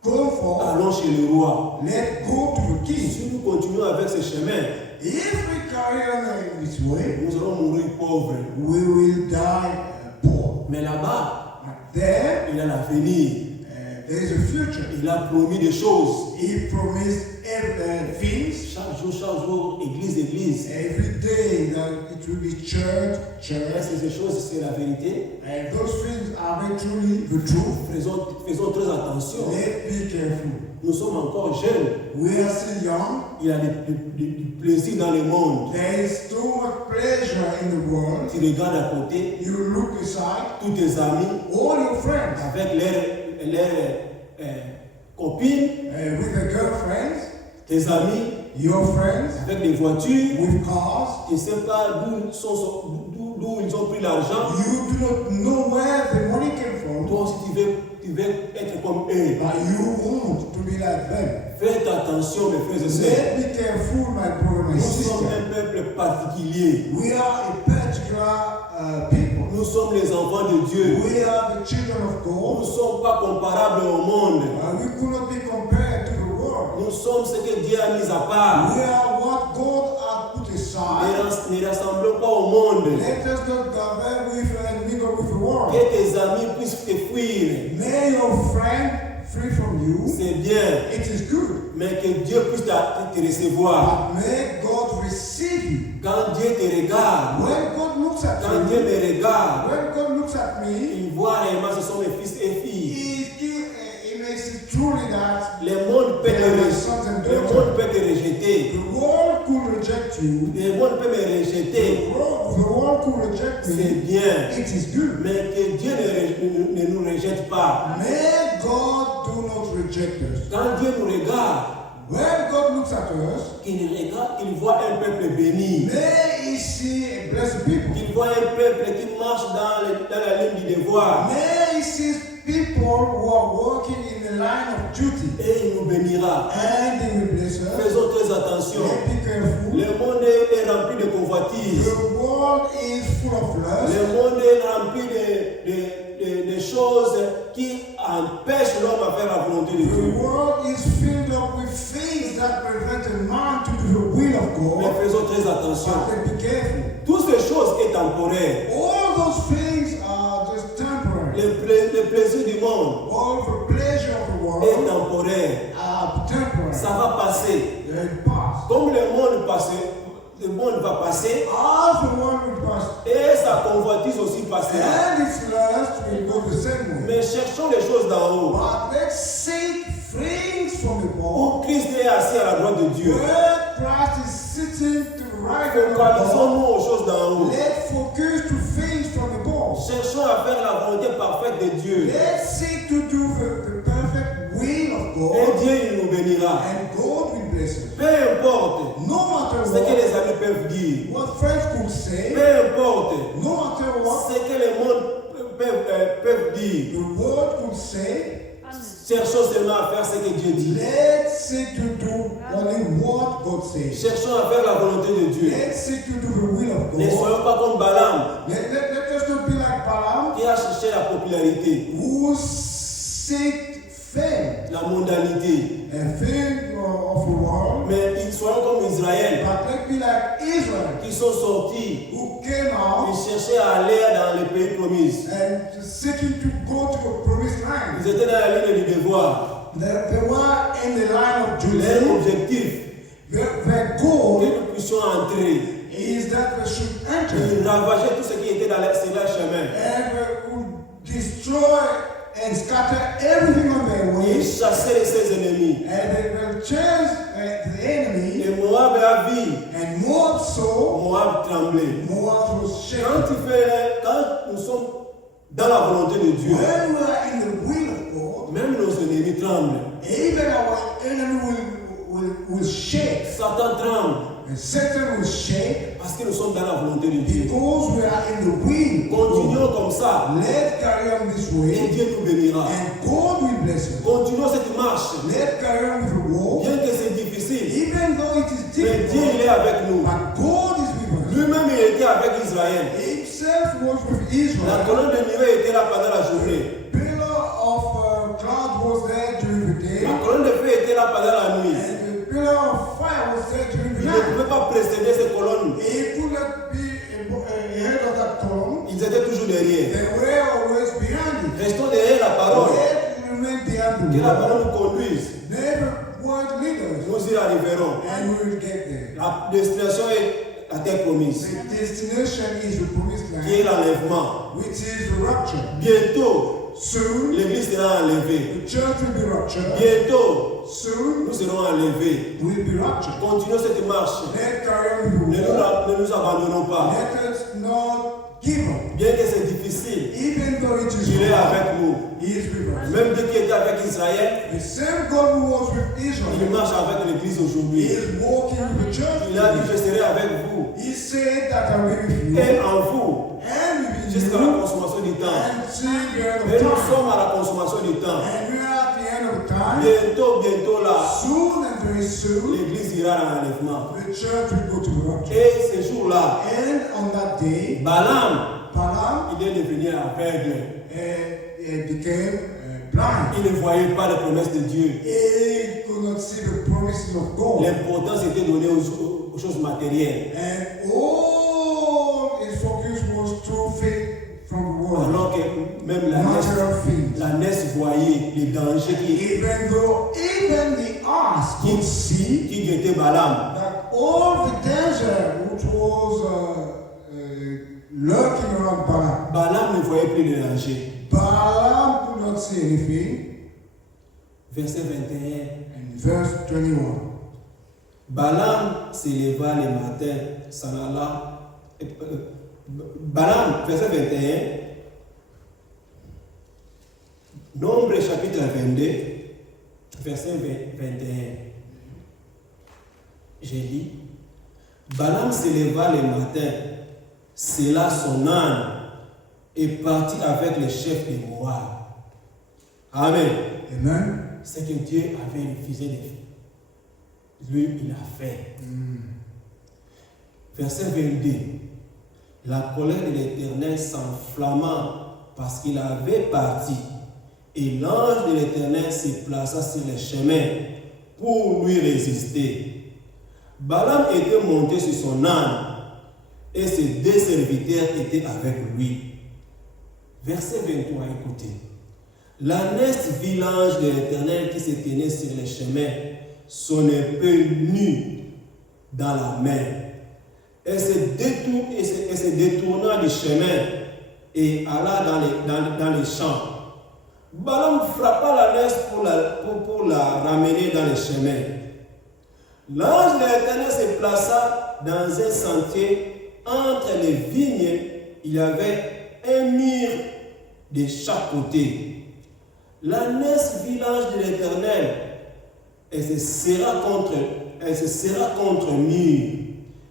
go for, allons chez le roi. let's go to the king. Si nous continuons avec ce chemin, If we carry on in this way, nous allons mourir pauvres. we will die poor. Mais là-bas, But there, il a l'avenir. there is a future. Il a promis des choses. He promised things Chaque jour, église. every day that it will be church. Est-ce que ces choses, c'est la vérité? And those things are they truly the truth? Faisons très attention. Let's be careful. Nous sommes encore jeunes. We are still young. Il y a du plaisir dans le monde. There is too much pleasure in the world. Tu regardes à côté, You look aside, tous tes amis, all your friends, avec leurs copines, with the girlfriends, tes amis, your friends, avec des voitures. with cars. Tu ne sais pas d'où ils ont pris l'argent. You do not know where the money came from, Toi aussi, tu veux être comme eux. but you want to be like them. Faites attention, mes frères et sœurs. Let's be careful, my brother, my Nous sommes sister. un peuple particulier. We are a particular people. Nous sommes les enfants de Dieu. We are the children of Nous ne God. sommes pas comparables au monde. We could not be compared to the world. Nous sommes ce que Dieu a mis à part. We are what God has put aside. Ne rassemblons pas au monde. Let us not gather with and mingle with the world. Que tes amis puissent te fuir. May your friend free from you. C'est bien. It is good. Mais que Dieu puisse te recevoir. But may God receive you. Quand Dieu te regarde, When God looks at quand Dieu you, me regarde, when God looks at me, il voit réellement ce sont mes fils et filles. He makes it truly that Le monde peut te rejeter. Le monde peut te rejeter. the world could reject you. Le monde peut me rejeter. The world could reject C'est me. bien. It is good. Mais que Dieu ne nous rejette pas. May God do not reject us. Quand Dieu nous regarde, When God looks at us, il voit un peuple béni. may He see a blessed people. Il voit un peuple qui marche dans la ligne du devoir. May He see people who are working in the line of duty. Et il nous bénira. And He will bless us. Faisons très attention. Let's be careful. Le monde est rempli de convoitises. The world is full of lust. Le monde est rempli de choses qui empêchent l'homme à faire la volonté de The Dieu. world is filled up with things that prevent a man to do the will of Mais God. faisons très attention. But be careful. Toutes ces choses sont temporaires. All those things are just temporary. Le plaisir du monde All the pleasure of the est world temporaire. are temporary. Ça va passer. They pass. Comme le monde va passer, As the world will pass, et sa convoitise aussi passera. and its lust will go the same way. Mais cherchons les choses d'en haut. But let's seek things from the Où above, Christ est assis à la droite de Dieu. where Christ is sitting to the right of the God. Focalisons-nous aux choses d'en haut. Let's focus to things from above. Cherchons à faire la volonté parfaite de Dieu. Let's seek to do the perfect will of Et God, Dieu, il nous bénira. and God will bless us. Peu importe No matter ce que what, les amis peuvent dire. what friends could say, Peu importe no matter what ce que le monde peuvent dire. the world could say, cherchons seulement à faire ce que Dieu dit. Let's seek to do only what God says. Cherchons à faire la volonté de Dieu. Let's seek to do the will of Ne God. soyons pas comme Balaam, Let us not be like Balaam, qui a cherché la popularité, who seek fame, la mondanité. a fame of the world. Mais soyons comme Israël, But let's be like Israel, qui sont sortis. who came out Ils cherchaient à aller dans les pays promis. and seeking to go to a promised land. Ils étaient dans la ligne du devoir. They were in the line of Leur duty. objectif, Their que goal nous puissions entrer. is that they should enter Ils ravageaient tout ce qui était sur leur chemin. and would destroy and scatter everything on their way. Ils chassaient ses ennemis. And they will chase the enemy. Et Moab a vu. And Moab saw, Moab tremblait. Moab was shaken. Quand nous sommes dans la volonté de Dieu, When we are in the will of même nos ennemis tremblent. God, even our enemy will shake. Satan tremble And Satan will shake parce que nous sommes dans la volonté de Dieu. because we are in the will of God. Continuons comme ça Let's carry on this et way Dieu nous bénira. and God will bless us. Continuons cette marche, Let's carry on with the walk, bien que c'est difficile. even though it is Mais Dieu, il difficult, est avec nous. but God is with us. Lui-même, il était avec Israël. Himself was with La Israel. colonne de nuée était là pendant la journée. Pillar of cloud was there during the day, La colonne de feu était là pendant la nuit. and the pillar of fire was there during the Il ne night. pouvait pas précéder ces colonnes. He could not be ahead of that column. Ils étaient toujours derrière. They were always behind it. Restons derrière la parole. Let remain behind Que the la word. parole nous conduise. Never want leaders, Nous y arriverons. and we will get there. La destination est la terre promise, The destination is the promised qui est land, l'enlèvement. which is the rapture. Bientôt, Soon, l'église sera enlevée. the church will be raptured. Bientôt, Soon, nous serons enlevés. we'll be raptured. Continuons cette marche. Let's carry on Ne with the nous, walk. ne nous abandonnons pas. Let us not give up. Bien que c'est difficile, Even though it is il est hard, avec nous. He is with us. Même Dieu qui était avec Israël, The same God who was with il Israel marche avec l'église He aujourd'hui. is walking with the church. Il a dit, je serai avec vous He said that I will be with you et en vous and with jusqu'à you la consommation du temps. until the end Et of nous time. sommes à la consommation du temps. And we are at the end of time. Bientôt là, Soon and very soon, l'église ira dans l'enlèvement. the church will go to the rapture. Et ce jour-là, And on that day, Balaam, Balaam il est devenu aveugle. became blind. Il ne voyait pas les promesses de Dieu. He could not see the promises of God. L'importance était donnée aux choses matérielles. And all his focus was to faith from the world. Alors que même Natural things. la NES voyait les dangers Even though even the eyes could see qui guettaient Balaam. that all the danger which was lurking around Balaam, Balaam ne voyait plus de danger. Balaam could not see anything. Verset 21. And verse 21. Balaam s'éleva le matin, s'en alla. Balaam, verset 21. Nombre chapitre 22, verset 21. J'ai dit, Balaam s'éleva le matin, sella son âne et partit avec les chefs de Moab. Amen. Amen. C'est que Dieu avait refusé de faire. Lui, il a fait. Verset 22. La colère de l'Éternel s'enflamma parce qu'il avait parti. Et l'ange de l'Éternel se plaça sur les chemins pour lui résister. Balaam était monté sur son âne et ses deux serviteurs étaient avec lui. Verset 23, écoutez. L'ânesse vit l'ange de l'Éternel qui se tenait sur les chemins, son épée nue dans la main. Elle se détourna du chemin et alla dans les champs. Balaam frappa l'ânesse pour la ramener dans les chemins. L'ange de l'Éternel se plaça dans un sentier entre les vignes. Il y avait un mur de chaque côté. L'ânesse vit l'ange de l'Éternel. Elle se serra contre mur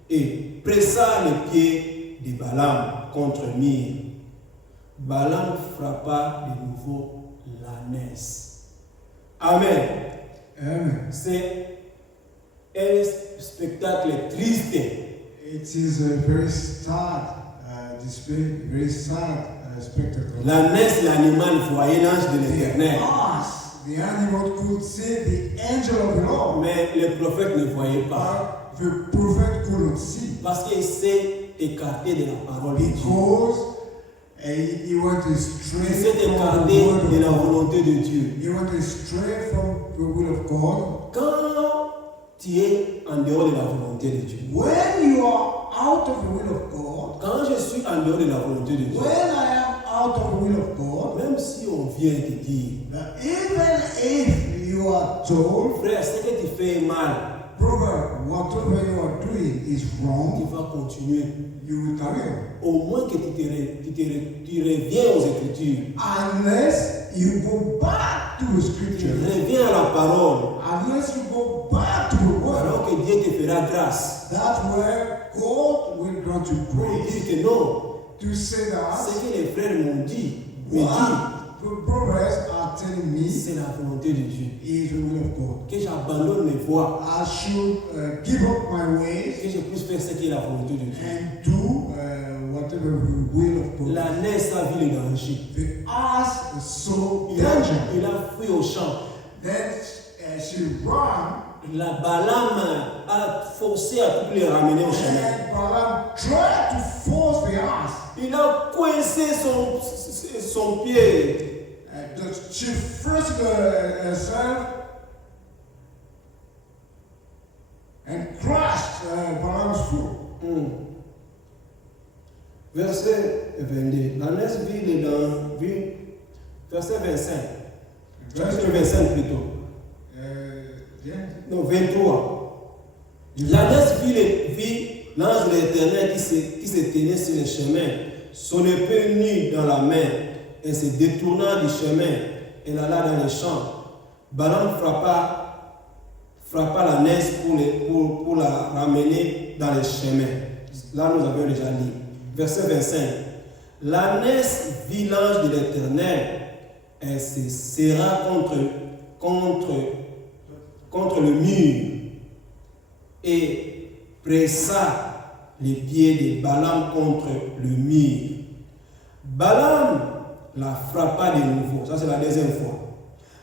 et pressa les pieds de Balaam contre mur. Balaam frappa de nouveau l'ânesse. Amen. Amen. C'est un spectacle triste. It is a very sad display, very sad spectacle. L'ânesse, l'animal voyait l'ange de The l'Éternel. ass, the animal could see the angel of the Lord, Mais le prophète ne voyait pas. but the prophet could not see Parce qu'il s'est écarté de la parole de Dieu. because he went Il astray s'est from the écarté word de of la God. volonté de Dieu. He went astray from the will of God. Quand tu es en dehors de la volonté de Dieu, When you are out of the will of God, quand je suis en dehors de la volonté de Dieu, when I am out of the will of God, même si on vient te dire, even if you are told, frère, ce que tu fais est mal, brother, whatever you are doing is tu wrong, vas continuer. you will carry on. Au moins que tu reviens aux Écritures. Unless you go back to the Tu scripture, reviens à la parole. unless you go back to the word, Alors que Dieu te fera grâce. that's where God will grant you Pour grace. dire que non, To say that ce que les frères m'ont dit, me what dit, the brothers are telling me c'est la volonté de Dieu. is the will of God. Que j'abandonne mes voies, I should give up my ways que je puisse faire ce qui est la volonté de Dieu. and do whatever the will of God. L'ânesse a vu le danger. The ass saw Il a danger. fui au champ. Then she ran, La Balaam a forcé à tout les ramener au chemin. and Balaam tried to force the ass. Il a coincé son pied. She first herself and crushed Balaam's foot. Verset 22. L'ânesse vit verset 25. Chapitre 25 plutôt. Yeah. Non, 23. L'ânesse vit l'ange de l'Éternel qui se tenait sur le chemin, son épée nue dans la main, et se détourna du chemin, elle alla dans les champs. Balaam frappa l'ânesse pour la ramener dans les chemins. Là, nous avions déjà lu. Verset 25. L'ânesse vit l'ange de l'Éternel, elle se serra contre le mur et pressa les pieds de Balaam contre le mur. Balaam la frappa de nouveau. Ça, c'est la deuxième fois.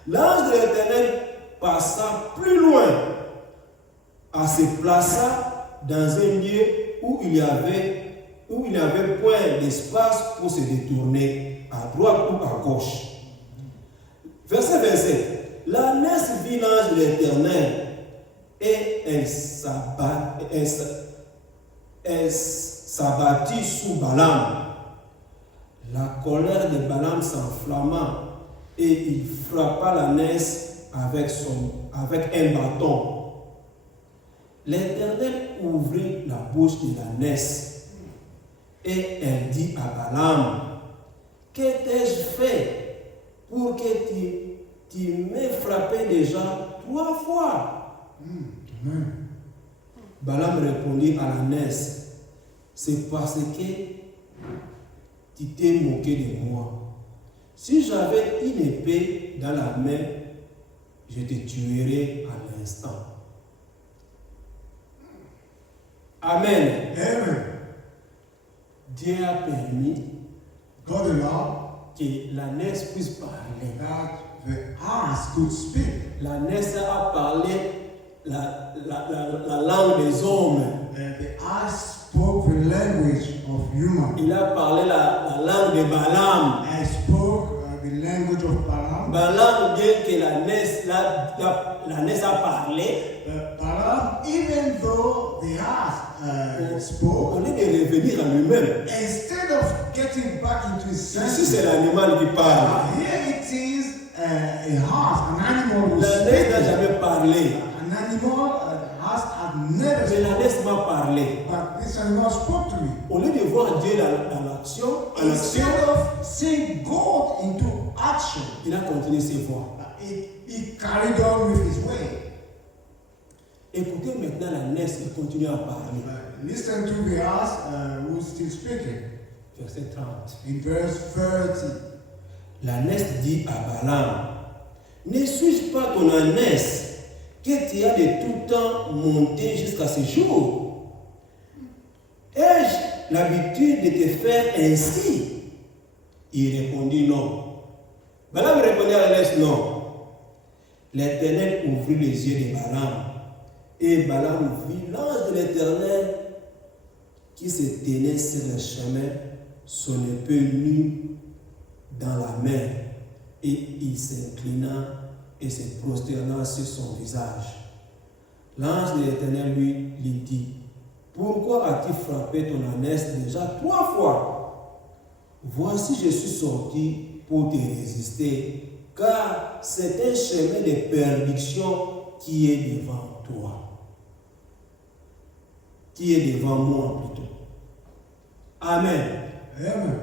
L'ange de l'Éternel passa plus loin, se plaça dans un lieu où il n'y avait point d'espace pour se détourner à droite ou à gauche. Verset 27. L'ânesse vit l'ange de l'Éternel et elle s'abattit sous Balaam. La colère de Balaam s'enflamma et il frappa l'ânesse avec un bâton. L'Éternel ouvrit la bouche de l'ânesse et elle dit à Balaam, que t'ai-je fait pour que tu m'aies frappé déjà 3 fois? Balaam répondit à l'ânesse, c'est parce que tu t'es moqué de moi. Si j'avais une épée dans la main, je te tuerais à l'instant. Amen. Amen. Dieu a permis God allowed que l'ânesse puisse parler. that the ass could speak. L'ânesse a parlé la langue des hommes. The ass spoke the language of human. Il a parlé la langue de Balaam. I spoke the language of Balaam. Balaam, bien que l'ânesse a parlé, Balaam, even though the ass spoke, au lieu de revenir à lui-même, instead of getting back into his ici senses, c'est l'animal qui parle. here it is a horse, an animal who L'ânesse n'a speaks. jamais parlé, An animal, has never mais spoken, l'ânesse m'a parlé. but this animal spoke to me. Au lieu de voir Dieu dans l'action, Instead of seeing God into action, il a continué ses voies. he carried on with his way. Écoutez maintenant l'ânesse, il continue à parler. Listen to the ass who's still speaking. Verset 30. In verse 30, L'ânesse dit à Balaam, Ne suis-je pas ton ânesse que tu as de tout temps monté jusqu'à ce jour? Ai-je l'habitude de te faire ainsi? Il répondit non. Balaam répondit à l'ânesse non. L'Éternel ouvrit les yeux de Balaam. Et Balaam vit l'ange de l'Éternel qui se tenait sur le chemin, son épée nue dans la main. Et il s'inclina et se prosterna sur son visage. L'ange de l'Éternel lui dit, pourquoi as-tu frappé ton ânesse déjà 3 fois? Voici, je suis sorti pour te résister, car c'est un chemin de perdition qui est devant toi. Qui est devant moi plutôt. Amen. Amen.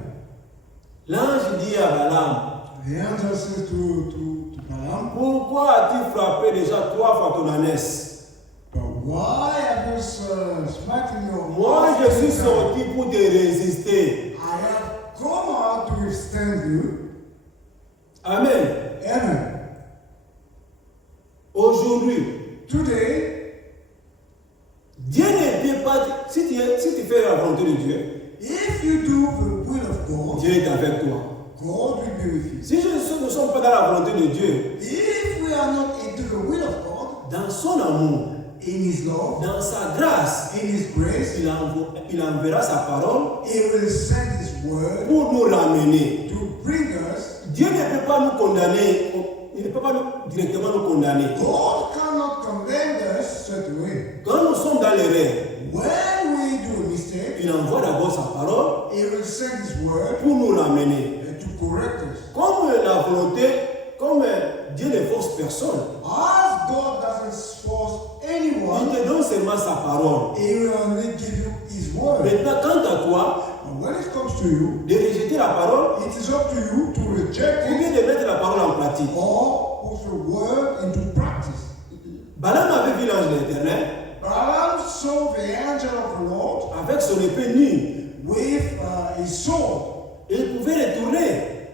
L'ange dit à Balaam, The angel says to Balaam, pourquoi as-tu frappé déjà 3 fois ton ânesse? but why have you smacking your Moi, je suis horse? sorti pour te résister. I have come out to withstand you. Amen. Amen. Aujourd'hui, Today, Dieu ne peut pas, si tu fais la volonté de Dieu, if you do the will of God, Dieu est avec toi. God will be with you. Si nous ne sommes pas dans la volonté de Dieu, If we are not into the will of God, dans son amour, in His love, dans sa grâce, in His grace, il enverra sa parole He will send His word pour nous ramener. to bring us. Dieu ne peut pas nous condamner, il ne peut pas directement nous condamner. God cannot condemn us straight away. Quand nous sommes dans l'erreur, When we do a mistake, il envoie d'abord sa parole He will send His word pour nous ramener. to correct us. Comme la volonté, comme Dieu ne force personne, As God doesn't force il anyone, te donne seulement sa parole. He will only give you His word. Maintenant, quant à toi, And when it comes to you, de rejeter la parole it is up to you to reject ou bien it de mettre la parole en pratique. or put the word into practice. Balaam avait vu l'ange de l'Éternel Balaam saw the angel of the Lord avec son épée nue. with his sword. Il pouvait retourner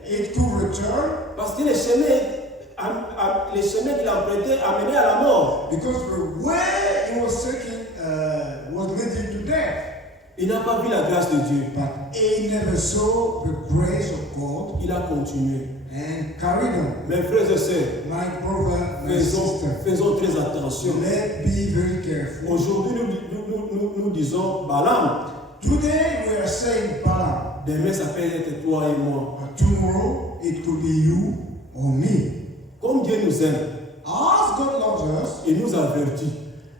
It could return parce que le chemin qu'il empruntait amenait à la mort. because the way he was taking was leading to death. Il n'a pas vu la grâce de Dieu. But he never saw the grace of God Il a continué. and carried on. Mes frères et sœurs, My brother, my sister, faisons très attention. let's be very careful. Aujourd'hui, nous disons Balaam. Today we are saying Balaam, Demain, ça peut être toi et moi. but tomorrow it could be you or me. Comme Dieu nous aime, As God loves us, il nous avertit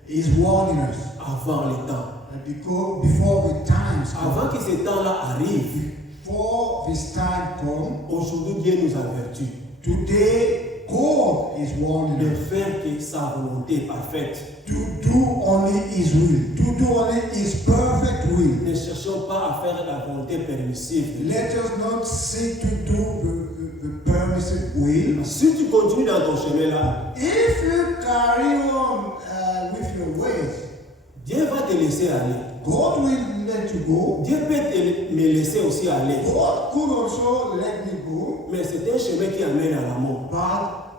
He's warning us. avant le temps. Because before the times come, Avant que ce temps-là arrive, before this time come, aujourd'hui, Dieu nous avertit today God is warning de us faire que sa volonté parfaite. to do only His will, to do only His perfect will. Ne cherchons pas à faire la volonté permissive de Dieu. Let us not seek to do the permissive will. Si tu continues dans ton chemin-là, If you carry on with your ways, Dieu va te laisser aller. God will let you go. Dieu peut me laisser aussi aller. God could also let me go, Mais c'est un chemin qui amène à la mort.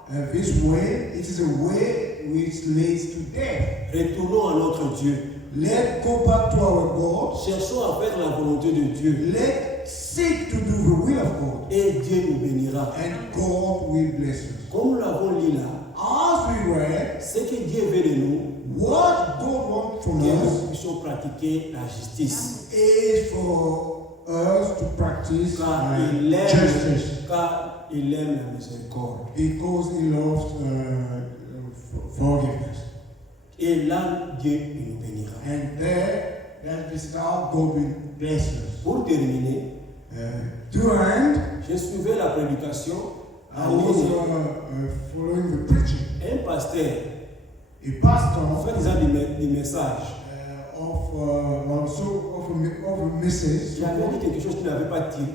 but this way, it is a way which leads to death. Retournons à notre Dieu. Let's go back to our God. Cherchons à faire la volonté de Dieu. Let's seek to do the will of God, Et Dieu nous bénira. and God will bless us. Comme nous l'avons lu là, As we read, ce que Dieu veut de nous, what God wants from que nous us puissions pratiquer la justice. is for us to practice Car il justice, aime la miséricorde. because He loves forgiveness. Et là, Dieu nous bénira. And there, that is how God will bless us. Pour terminer, To end, je suivais la prédication I en was ligne. following the preaching. Un pasteur, A pastor en faisant des messages, of a message. j'avais dit quelque chose qui n'avait pas tiré.